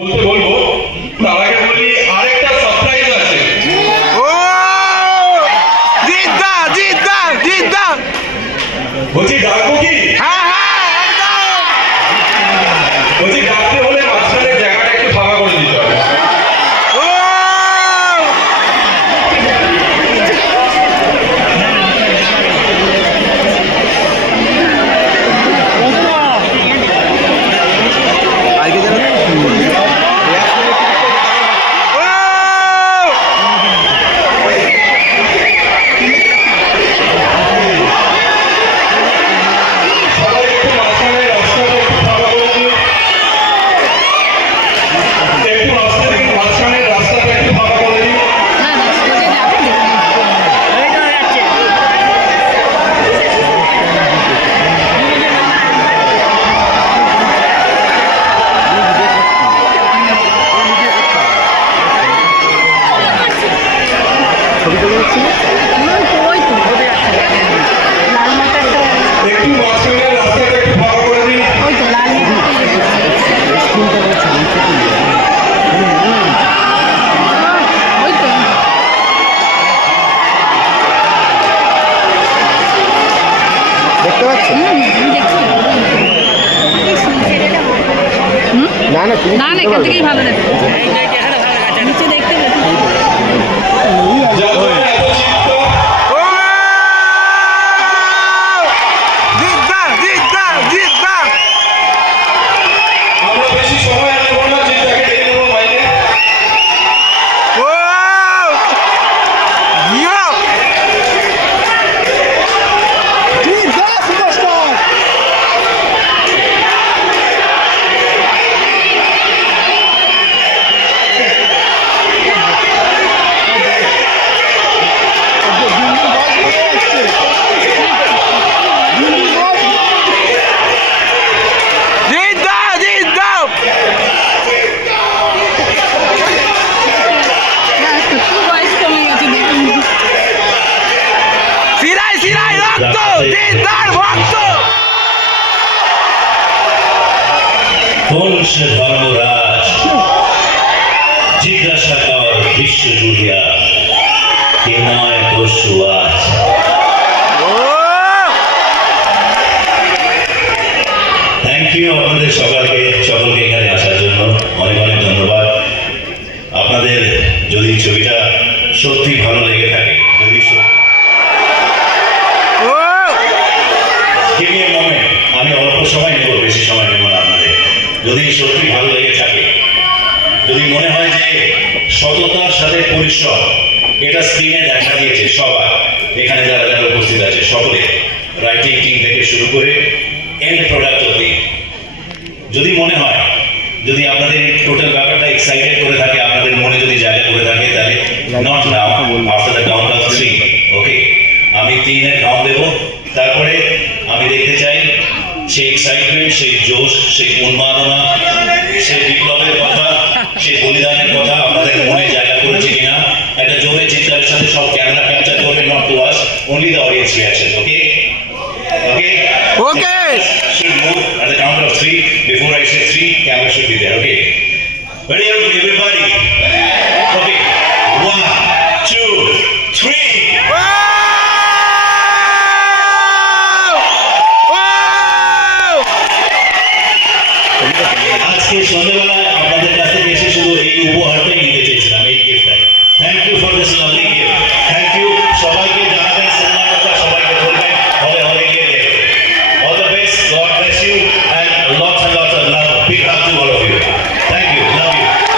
বলতে বলবো, তার আগে বলি আরেকটা সারপ্রাইজ আছে। ও জিদ্দা জিদ্দা জিদ্দা বলছি ডাকবো কি? হ্যাঁ হ্যাঁ একদম। বলছি ডাকতে হলে মাঝখানে জায়গাটা একটু ফাঁকা করে দিতে হবে। ও আগে যারা সবাই একটু মাঝখানে রাস্তাটা একটু ফাঁকা করে দিন। একটু মাঝখানে রাস্তাটা একটু ফাঁকা করে দিন। ছবি তুলে যাচ্ছিল। একটু মাঝখানে রাস্তাটা একটু ফাঁকা করে দিন। দেখতে পাচ্ছেন? না না তুমি না না এখান থেকেই ভালো দেখো নিচে দেখতে যাদের এত চিন্তা, ও জিদ্দা জিদ্দা জিদ্দা আমরা বেশি সময় আর নেবো না, চিন্তাকে ডেকে নেবো মাইকে। ও ইয়ো জিদ্দা সুপারস্টার জিদ্দা জিদ্দা একটু বয়স কমে গেছে দেখুন সিরাই সিরাই রক্ত জিদ্দার ভক্ত বংশ ধর্মরাজ জিজ্ঞাসা কর বিশ্ব জুড়িয়া কে নয় দস্যু আজ। ও থ্যাংক ইউ আপনাদের সকলকে এখানে আসার জন্য অনেক অনেক ধন্যবাদ। আপনাদের যদি ছবিটা সত্যি ভালো লেগে থাকে, যদি ও মোমেন্ট, আমি অল্প সময় নেব, বেশি সময় নেব না আপনাদের। যদি সত্যি ভালো লেগে থাকে, যদি মনে হয় যে সততার সাথে পরিশ্রম এটা স্ক্রিনে দেখা দিয়েছে সবার, এখানে যারা যারা উপস্থিত আছে সকলে, রাইটিং টিম থেকে শুরু করে এন্ড প্রোডাক্ট অবধি, যদি মনে হয়, যদি আপনাদের টোটাল ব্যাপারটা এক্সাইটেড করে থাকে, আপনাদের মনে যদি জায়গা করে থাকে, তাহলে not now, after the count of 3, ওকে? আমি 3 এর কাউন্ট দেবো, তারপরে আমি দেখতে চাই সেই এক্সাইটমেন্ট, সেই জোশ, সেই উন্মাদনা, সেই বিপ্লবের কথা, সেই বলিদানের কথা আপনাদের মনে জায়গা করেছে কিনা। একটা জোরে চিৎকারের সাথে সব ক্যামেরা ক্যাপচার করবে, not to us, only the audience reaction, okay? Okay? Okay Should move at the count of 3. Before I say 3, camera should be there, okay? Ready, everybody? Okay. 1, 2, 3. আজকে সন্ধ্যাবেলায় আপনাদের কাছ থেকে এসে শুধু এই উপহারটাই নিতে চেয়েছিলাম, এই গিফটটাই। Thank you for this